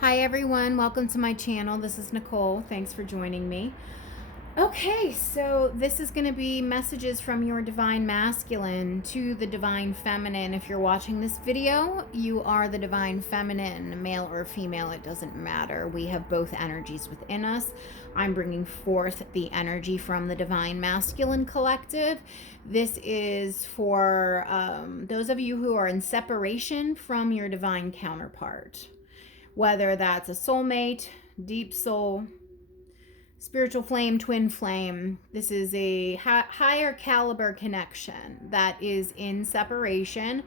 Hi everyone, welcome to my channel. This is Nicole. Thanks for joining me. Okay, so this is going to be messages from your divine masculine to the divine feminine. If you're watching this video, you are the divine feminine, male or female, it doesn't matter. We have both energies within us. I'm bringing forth the energy from the divine masculine collective. This is for those of you who are in separation from your divine counterpart, whether that's a soulmate, deep soul, spiritual flame, twin flame. This is a higher caliber connection that is in separation.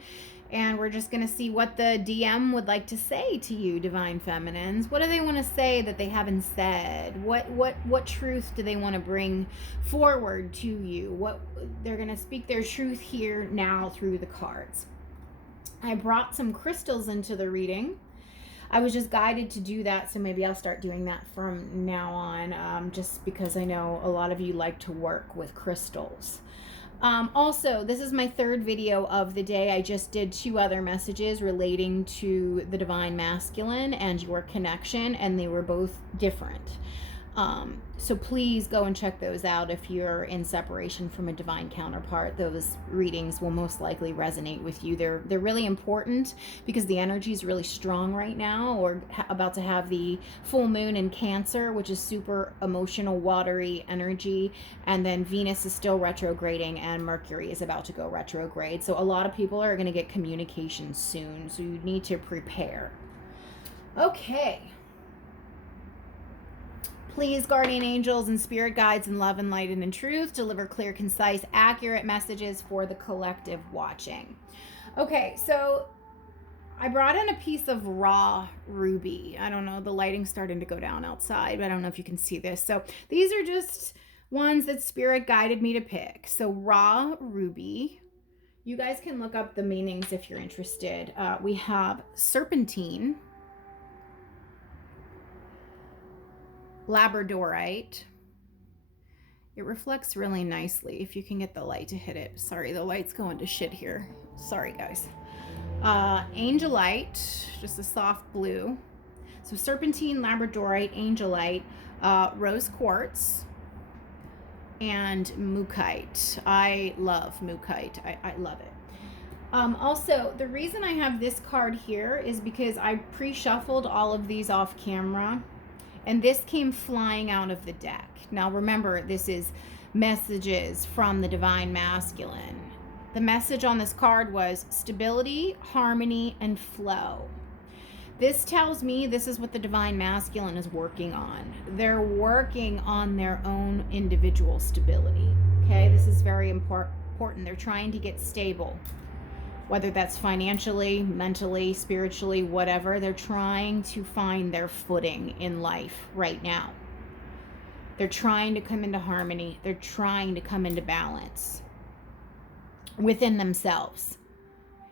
And we're just going to see what the DM would like to say to you, divine feminines. What do they want to say that they haven't said? What truth do they want to bring forward to you? What they're going to speak their truth here now through the cards. I brought some crystals into the reading. I was just guided to do that, so maybe I'll start doing that from now on, just because I know a lot of you like to work with crystals. Also, this is my third video of the day. I just did 2 other messages relating to the divine masculine and your connection, and they were both different. So please go and check those out if you're in separation from a divine counterpart. Those readings will most likely resonate with you. They're really important because the energy is really strong right now. We're about to have the full moon in Cancer, which is super emotional, watery energy. And then Venus is still retrograding and Mercury is about to go retrograde. So a lot of people are going to get communication soon. So you need to prepare. Okay. Please, guardian angels and spirit guides in love and light and in truth, deliver clear, concise, accurate messages for the collective watching. Okay, so I brought in a piece of raw ruby. I don't know, the lighting's starting to go down outside, but I don't know if you can see this. So these are just ones that spirit guided me to pick. So raw ruby. You guys can look up the meanings if you're interested. We have serpentine, labradorite. It reflects really nicely if you can get the light to hit it. Sorry, the light's going to shit here. Sorry, guys. Angelite, just a soft blue. So serpentine, labradorite, angelite, rose quartz, and mookaite. I love mookaite. I love it. Also, the reason I have this card here is because I pre-shuffled all of these off camera, and this came flying out of the deck. Now remember, this is messages from the divine masculine. The message on this card was stability, harmony, and flow. This tells me this is what the divine masculine is working on. They're working on their own individual stability. Okay, this is very important. They're trying to get stable. Whether that's financially, mentally, spiritually, whatever, they're trying to find their footing in life right now. They're trying to come into harmony. They're trying to come into balance within themselves.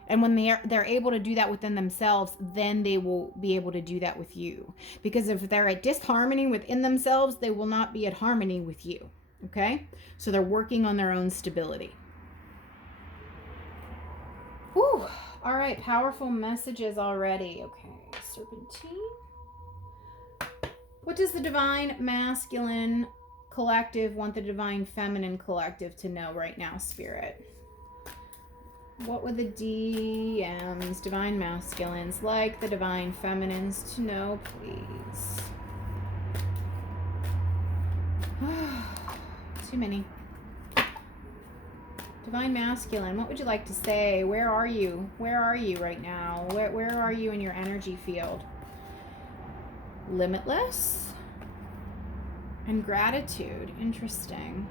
And when they're able to do that within themselves, then they will be able to do that with you. Because if they're at disharmony within themselves, they will not be at harmony with you. Okay? So they're working on their own stability. Whew. All right, powerful messages already. Okay, serpentine. What does the divine masculine collective want the divine feminine collective to know right now, Spirit? What would the DMs, divine masculines, like the divine feminines to know, please? Too many. Divine masculine, what would you like to say? Where are you? Where are you right now? Where are you in your energy field? Limitless and gratitude. Interesting.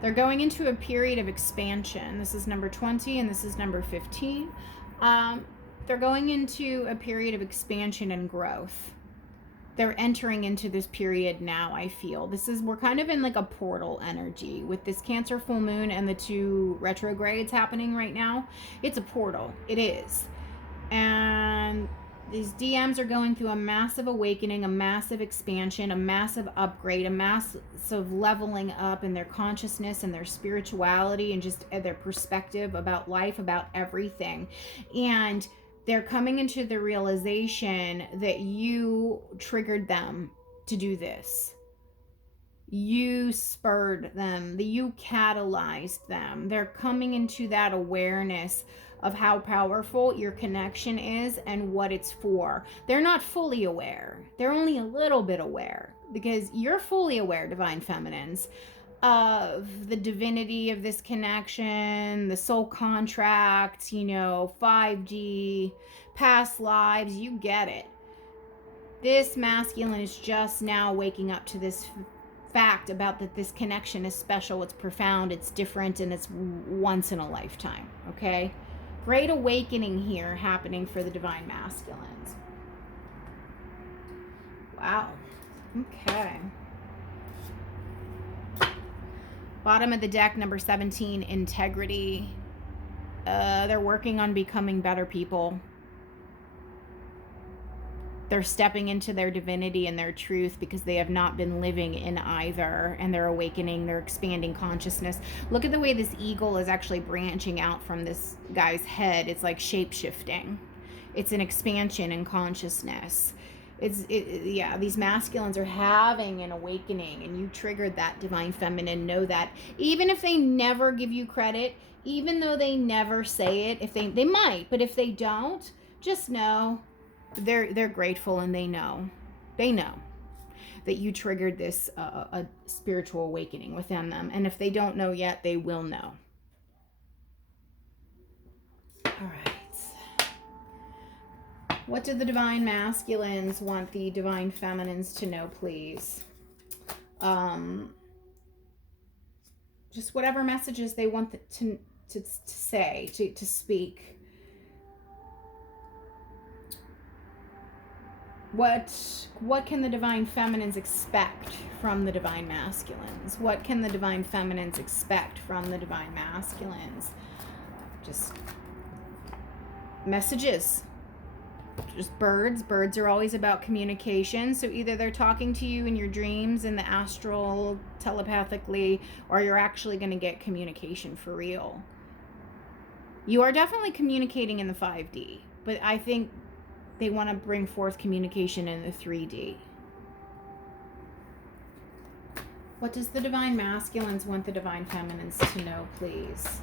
They're going into a period of expansion. This is number 20 and this is number 15. They're going into a period of expansion and growth. They're entering into this period now, I feel. We're kind of in like a portal energy with this Cancer full moon and the 2 retrogrades happening right now. It's a portal. It is. And these DMs are going through a massive awakening, a massive expansion, a massive upgrade, a massive leveling up in their consciousness and their spirituality and just their perspective about life, about everything. And they're coming into the realization that you triggered them to do this. You spurred them, that you catalyzed them. They're coming into that awareness of how powerful your connection is and what it's for. They're not fully aware. They're only a little bit aware, because you're fully aware, Divine Feminines, of the divinity of this connection, the soul contract, 5D, past lives. You get it. This masculine is just now waking up to this fact about that this connection is special, it's profound, it's different, and it's once in a lifetime. Okay, great awakening here happening for the Divine Masculines. Wow. Okay, bottom of the deck, number 17, integrity. They're working on becoming better people. They're stepping into their divinity and their truth because they have not been living in either, and they're awakening, they're expanding consciousness. Look at the way this eagle is actually branching out from this guy's head. It's like shape-shifting. It's an expansion in consciousness. Yeah, these masculines are having an awakening, and you triggered that, Divine Feminine. Know that. Even if they never give you credit, even though they never say it, if they might, but if they don't, just know they're grateful, and they know that you triggered this a spiritual awakening within them. And if they don't know yet, they will know. All right. What do the Divine Masculines want the Divine Feminines to know, please? Just whatever messages they want to say, to speak. What can the Divine Feminines expect from the Divine Masculines? What can the Divine Feminines expect from the Divine Masculines? Just messages. Just birds. Birds are always about communication. So either they're talking to you in your dreams, in the astral, telepathically, or you're actually going to get communication for real. You are definitely communicating in the 5D, but I think they want to bring forth communication in the 3D. What does the Divine Masculines want the Divine Feminines to know, please?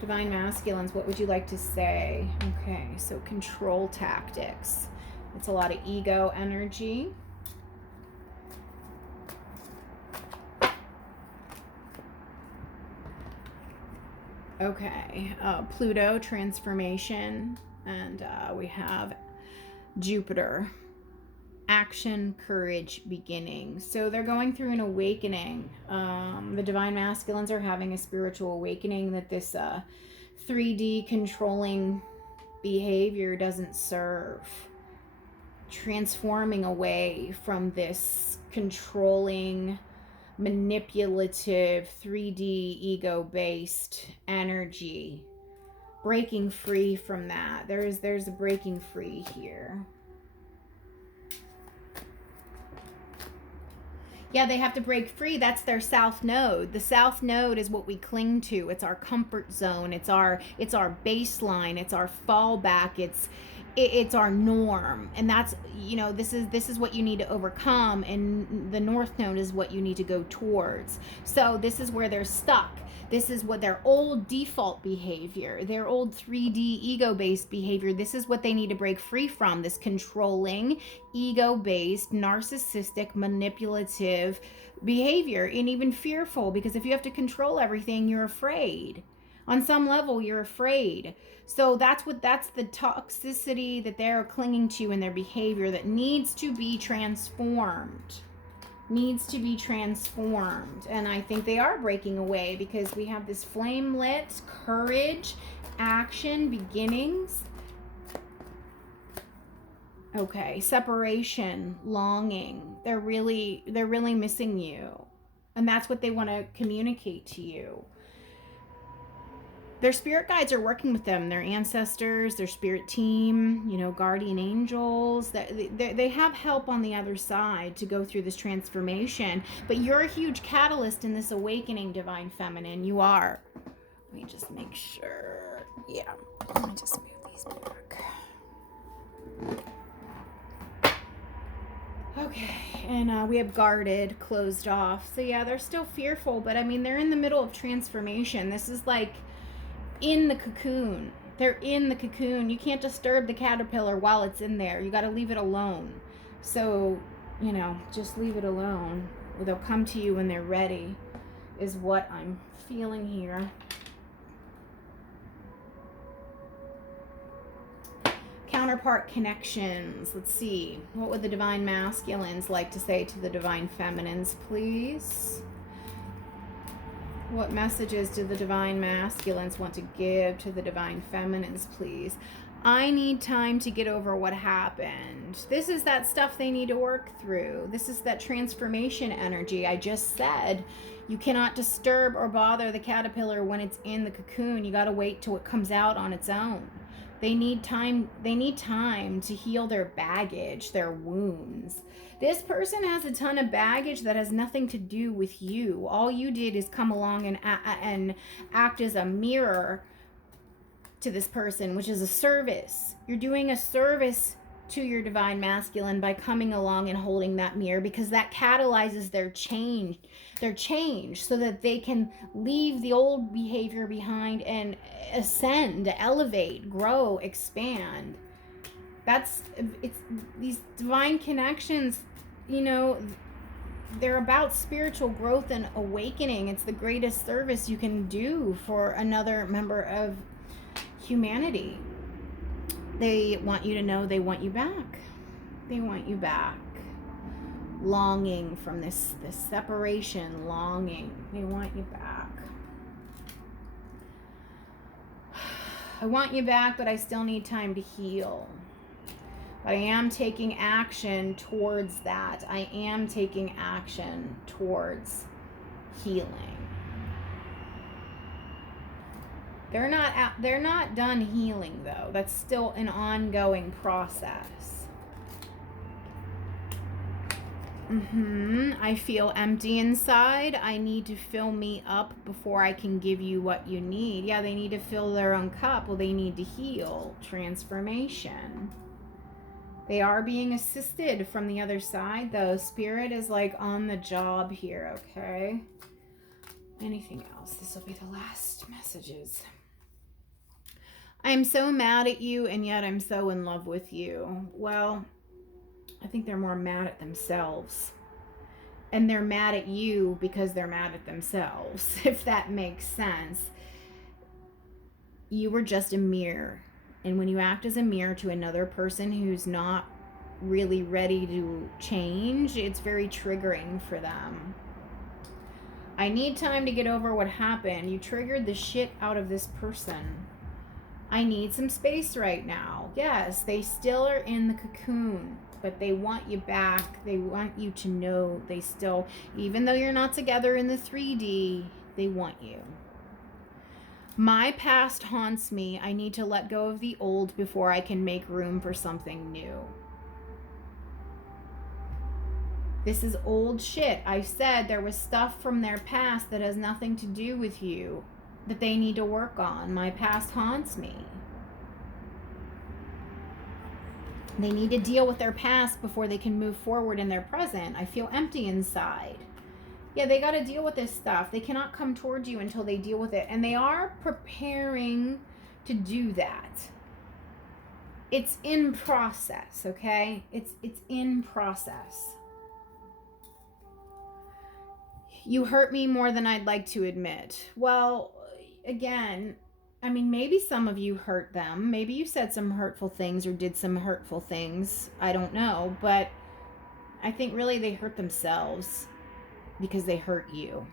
Divine Masculines, what would you like to say? Okay, so control tactics. It's a lot of ego energy. Okay, Pluto, transformation. And we have Jupiter, action, courage, beginning. So they're going through an awakening. The Divine Masculines are having a spiritual awakening that this 3D controlling behavior doesn't serve. Transforming away from this controlling, manipulative, 3D ego-based energy. Breaking free from that. There's a breaking free here. Yeah, they have to break free. That's their south node. The south node is what we cling to. It's our comfort zone. It's our baseline. It's our fallback. It's our norm. And that's, this is what you need to overcome, and the north node is what you need to go towards. So this is where they're stuck. This is what their old default behavior, their old 3D ego-based behavior, this is what they need to break free from, this controlling, ego-based, narcissistic, manipulative behavior, and even fearful, because if you have to control everything, you're afraid. On some level, you're afraid. So that's the toxicity that they're clinging to in their behavior that needs to be transformed. And I think they are breaking away, because we have this flame lit, courage, action, beginnings. Okay, separation, longing. They're really missing you, and that's what they want to communicate to you. Their spirit guides are working with them, their ancestors, their spirit team, guardian angels. They have help on the other side to go through this transformation. But you're a huge catalyst in this awakening, Divine Feminine. You are. Let me just make sure. Yeah, let me just move these back. Okay, and we have guarded, closed off. So yeah, they're still fearful, but I mean, they're in the middle of transformation. This is like in the cocoon. They're in the cocoon. You can't disturb the caterpillar while it's in there. You got to leave it alone. So, you know, just leave it alone. They'll come to you when they're ready, is what I'm feeling here. Counterpart connections. Let's see. What would the divine masculines like to say to the divine feminines, please? What messages do the divine masculines want to give to the divine feminines, please? I need time to get over what happened. This is that stuff they need to work through. This is that transformation energy. I just said you cannot disturb or bother the caterpillar when it's in the cocoon. You got to wait till it comes out on its own. They need time to heal their baggage, their wounds. This person has a ton of baggage that has nothing to do with you. All you did is come along and act as a mirror to this person, which is a service. You're doing a service to your divine masculine by coming along and holding that mirror, because that catalyzes their change so that they can leave the old behavior behind and ascend, elevate, grow, expand. It's these divine connections, you know, they're about spiritual growth and awakening. It's the greatest service you can do for another member of humanity. They want you to know they want you back. They want you back. Longing from this separation, longing. They want you back. I want you back, but I still need time to heal. But I am taking action towards that. I am taking action towards healing. They're not done healing, though. That's still an ongoing process. I feel empty inside. I need to fill me up before I can give you what you need. Yeah, they need to fill their own cup. Well, they need to heal. Transformation. They are being assisted from the other side, though. Spirit is like on the job here, okay? Anything else? This will be the last messages. I am so mad at you, and yet I'm so in love with you. Well, I think they're more mad at themselves. And they're mad at you because they're mad at themselves, if that makes sense. You were just a mirror. And when you act as a mirror to another person who's not really ready to change, it's very triggering for them. I need time to get over what happened. You triggered the shit out of this person. I need some space right now. Yes, they still are in the cocoon, but they want you back. They want you to know they still, even though you're not together in the 3D, they want you. My past haunts me. I need to let go of the old before I can make room for something new. This is old shit. I said there was stuff from their past that has nothing to do with you that they need to work on. My past haunts me. They need to deal with their past before they can move forward in their present. I feel empty inside. Yeah, they got to deal with this stuff. They cannot come towards you until they deal with it. And they are preparing to do that. It's in process, okay? It's in process. You hurt me more than I'd like to admit. Well, again, I mean, maybe some of you hurt them. Maybe you said some hurtful things or did some hurtful things. I don't know. But I think really they hurt themselves because they hurt you.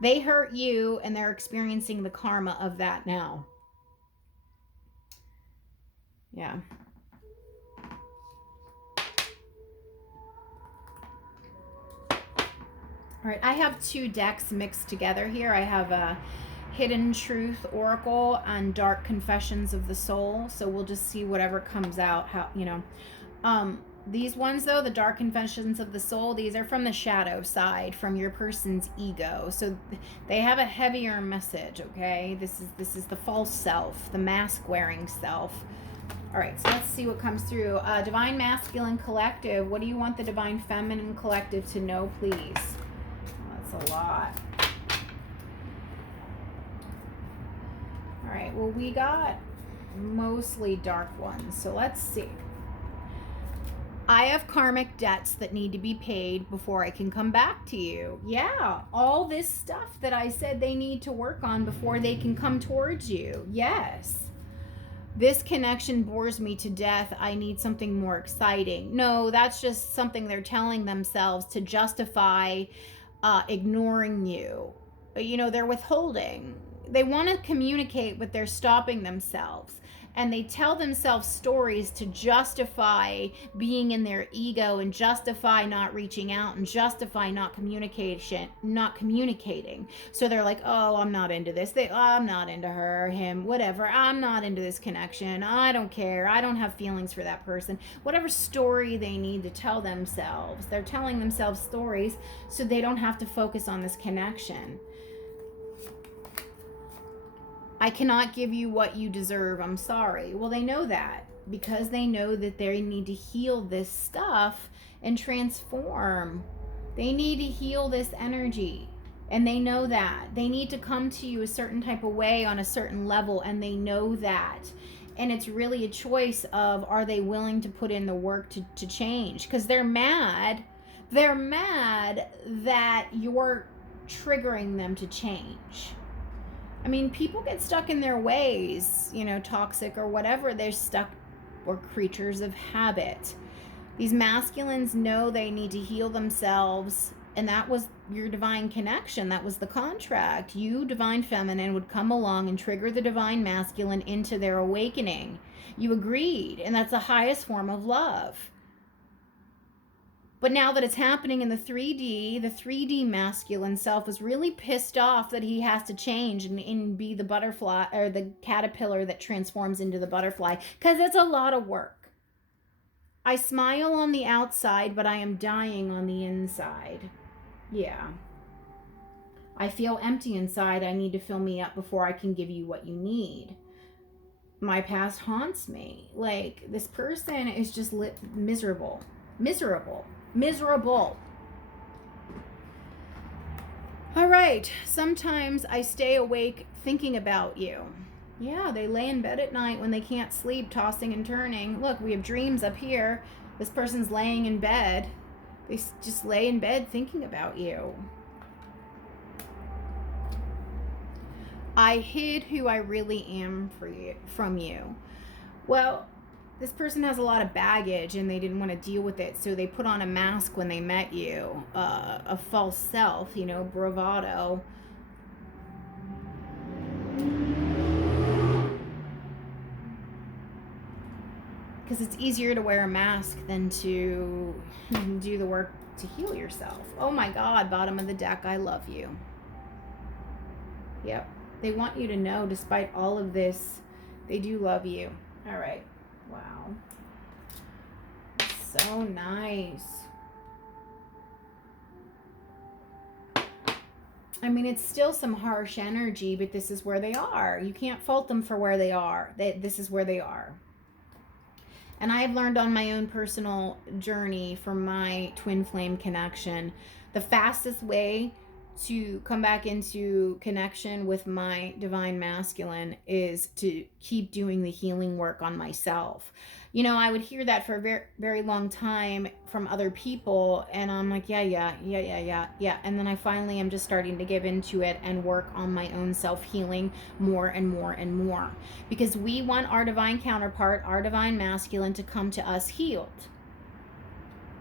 They hurt you and they're experiencing the karma of that now. Yeah. All right, I have two decks mixed together here. I have a Hidden Truth Oracle and Dark Confessions of the Soul. So we'll just see whatever comes out. How, you know, these ones though, the Dark Confessions of the Soul, these are from the shadow side, from your person's ego. So they have a heavier message. Okay, this is the false self, the mask wearing self. All right, so let's see what comes through. Divine Masculine Collective. What do you want the Divine Feminine Collective to know, please? Oh, that's a lot. All right, well, we got mostly dark ones, so let's see. I have karmic debts that need to be paid before I can come back to you. Yeah, all this stuff that I said they need to work on before they can come towards you. Yes. This connection bores me to death. I need something more exciting. No, that's just something they're telling themselves to justify ignoring you. You know, they're withholding. They want to communicate, but they're stopping themselves. And they tell themselves stories to justify being in their ego and justify not reaching out and justify not communicating. So they're like, oh, I'm not into this. I'm not into her, him, whatever. I'm not into this connection. I don't care. I don't have feelings for that person. Whatever story they need to tell themselves, they're telling themselves stories so they don't have to focus on this connection. I cannot give you what you deserve. I'm sorry. Well, they know that because they know that they need to heal this stuff and transform. They need to heal this energy. And they know that. They need to come to you a certain type of way on a certain level, and they know that. And it's really a choice of, are they willing to put in the work to change? Because they're mad. They're mad that you're triggering them to change. I mean, people get stuck in their ways, you know, toxic or whatever. They're stuck, or creatures of habit. These masculines know they need to heal themselves, and that was your divine connection. That was the contract. You, divine feminine, would come along and trigger the divine masculine into their awakening. You agreed, and that's the highest form of love. But now that it's happening in the 3D masculine self is really pissed off that he has to change and be the butterfly, or the caterpillar that transforms into the butterfly, because it's a lot of work. I smile on the outside, but I am dying on the inside. Yeah. I feel empty inside. I need to fill me up before I can give you what you need. My past haunts me. Like, this person is just miserable. All right, sometimes I stay awake thinking about you. Yeah, they lay in bed at night when they can't sleep, tossing and turning. Look, we have dreams up here. This person's laying in bed. They just lay in bed thinking about you. I hid who I really am from you. Well, this person has a lot of baggage and they didn't want to deal with it, so they put on a mask when they met you, a false self, you know, bravado. Because it's easier to wear a mask than to do the work to heal yourself. Oh my God, bottom of the deck, I love you. Yep. They want you to know, despite all of this, they do love you. All right. Wow. So nice. I mean, it's still some harsh energy, but this is where they are. You can't fault them for where they are. This is where they are. And I have learned on my own personal journey from my twin flame connection, the fastest way to come back into connection with my divine masculine is to keep doing the healing work on myself. You know, I would hear that for a very, very long time from other people, and I'm like, yeah. And then I finally am just starting to give into it and work on my own self-healing more and more and more. Because we want our divine counterpart, our divine masculine, to come to us healed.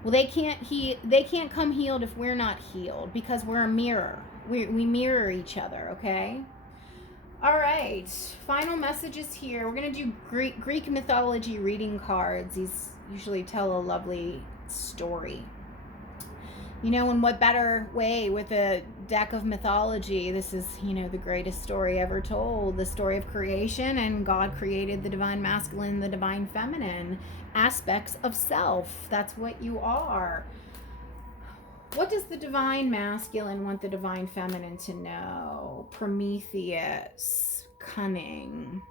Well, they can't come healed if we're not healed, because we're a mirror. We mirror each other, okay? All right, final messages here. We're going to do Greek mythology reading cards. These usually tell a lovely story. You know, and what better way with a deck of mythology? This is, you know, the greatest story ever told. The story of creation, and God created the divine masculine, the divine feminine aspects of self. That's what you are. What does the divine masculine want the divine feminine to know? Prometheus, cunning.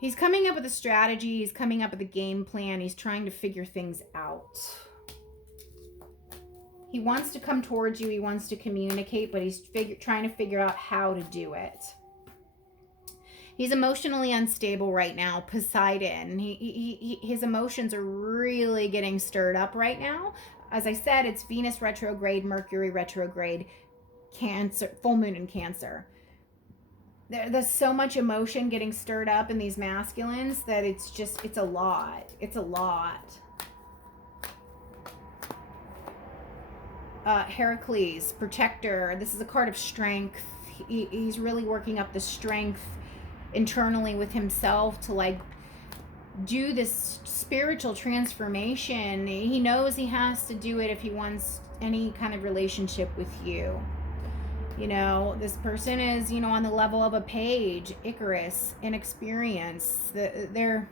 He's coming up with a strategy. He's coming up with a game plan. He's trying to figure things out. He wants to come towards you. He wants to communicate, but he's trying to figure out how to do it. He's emotionally unstable right now. Poseidon. His emotions are really getting stirred up right now. As I said, it's Venus retrograde, Mercury retrograde, Cancer, full moon in Cancer. There's so much emotion getting stirred up in these masculines that it's a lot. It's a lot. Heracles, protector. This is a card of strength. He's really working up the strength internally with himself to like do this spiritual transformation. He knows he has to do it if he wants any kind of relationship with you. You know, this person is, you know, on the level of a page, Icarus, inexperience. They're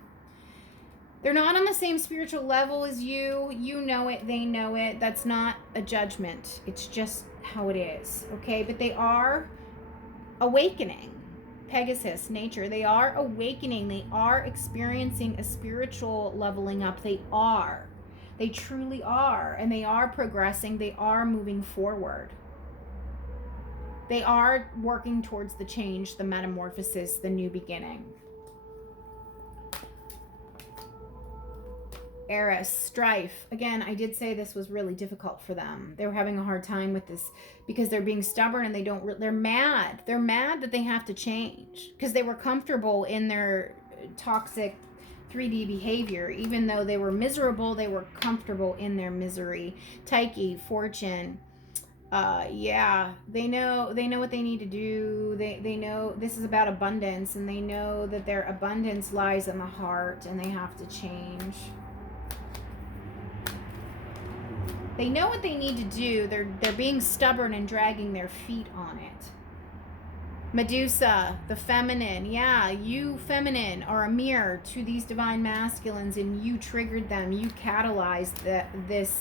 not on the same spiritual level as you. You know it, they know it. That's not a judgment. It's just how it is, okay? But they are awakening. Pegasus, nature, they are awakening. They are experiencing a spiritual leveling up. They are. They truly are. And they are progressing. They are moving forward. They are working towards the change, the metamorphosis, the new beginning. Eris, strife. Again, I did say this was really difficult for them. They were having a hard time with this because they're being stubborn and they're mad. They're mad that they have to change because they were comfortable in their toxic 3D behavior. Even though they were miserable, they were comfortable in their misery. Tyche, fortune. Yeah, they know what they need to do. They know this is about abundance, and they know that their abundance lies in the heart, and they have to change. They know what they need to do. They're being stubborn and dragging their feet on it. Medusa, the feminine. Yeah, you feminine are a mirror to these divine masculines, and you triggered them. You catalyzed this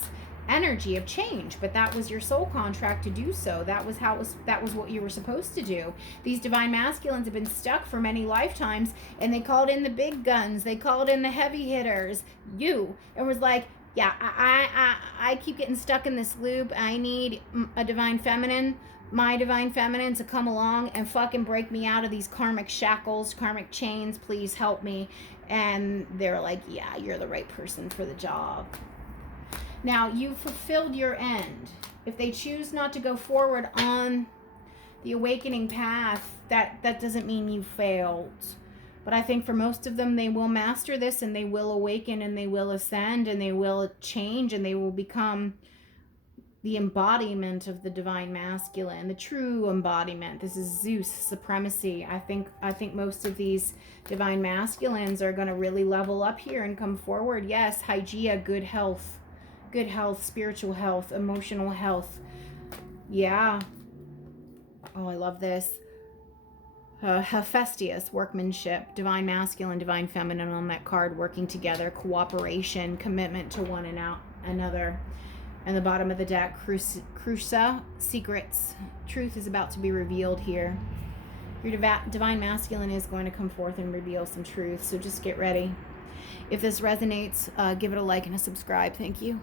energy of change, but that was your soul contract to do so. That was what you were supposed to do. These divine masculines have been stuck for many lifetimes, and they called in the big guns. They called in the heavy hitters. And was like, yeah, I keep getting stuck in this loop. I need a divine feminine, my divine feminine, to come along and fucking break me out of these karmic shackles, karmic chains. Please help me. And they're like, yeah, you're the right person for the job. Now, you fulfilled your end. If they choose not to go forward on the awakening path, that doesn't mean you failed. But I think for most of them, they will master this, and they will awaken, and they will ascend, and they will change, and they will become the embodiment of the divine masculine, the true embodiment. This is Zeus supremacy. I think most of these divine masculines are going to really level up here and come forward. Yes, Hygeia, good health, spiritual health, emotional health. Yeah. Oh, I love this. Hephaestus, workmanship, divine masculine, divine feminine on that card, working together, cooperation, commitment to one another. And the bottom of the deck, Crusa, secrets. Truth is about to be revealed here. Your divine masculine is going to come forth and reveal some truth, so just get ready. If this resonates, give it a like and a subscribe. Thank you.